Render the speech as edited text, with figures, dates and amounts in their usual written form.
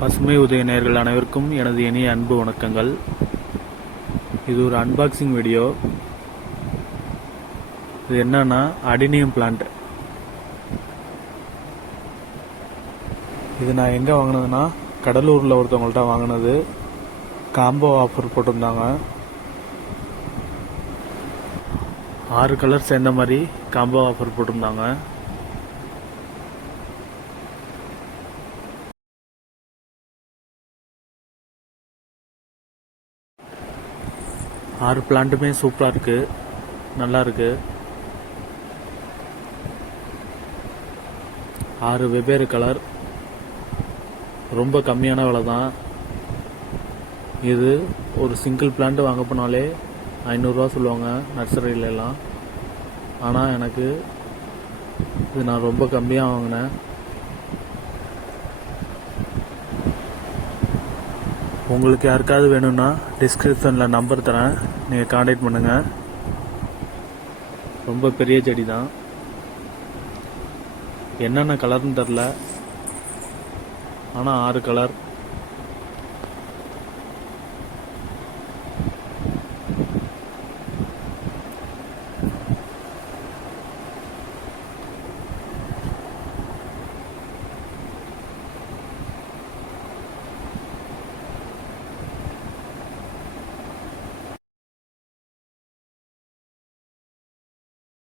பசுமை உதய நேயர்கள் அனைவருக்கும் எனது இனிய அன்பு வணக்கங்கள். இது ஒரு அன்பாக்சிங் வீடியோ. இது என்னன்னா அடினியம் பிளான்ட். இது நான் எங்கே வாங்கினதுன்னா கடலூரில் ஒருத்தவங்கள்ட்ட வாங்கினது. காம்போ ஆஃபர் போட்டிருந்தாங்க. 6 கலர் சேர்ந்த மாதிரி காம்போ ஆஃபர் போட்டிருந்தாங்க. ஆறு பிளான்ட்டுமே சூப்பராக இருக்குது, நல்லா இருக்குது. 6 வெவ்வேறு கலர், ரொம்ப கம்மியான விலை தான். இது ஒரு சிங்கிள் பிளான்ட் வாங்க போனாலே 500 சொல்லுவாங்க நர்சரியிலலாம். ஆனால் எனக்கு இது நான் ரொம்ப கம்மியாக வாங்கினேன். உங்களுக்கு யாருக்காவது வேணும்னா டிஸ்கிரிப்ஷனில் நம்பர் தரேன், நீங்கள் காண்டாக்ட் பண்ணுங்கள். ரொம்ப பெரிய செடி தான். என்னென்ன கலர்னு தெரில, ஆனால் 6 கலர்.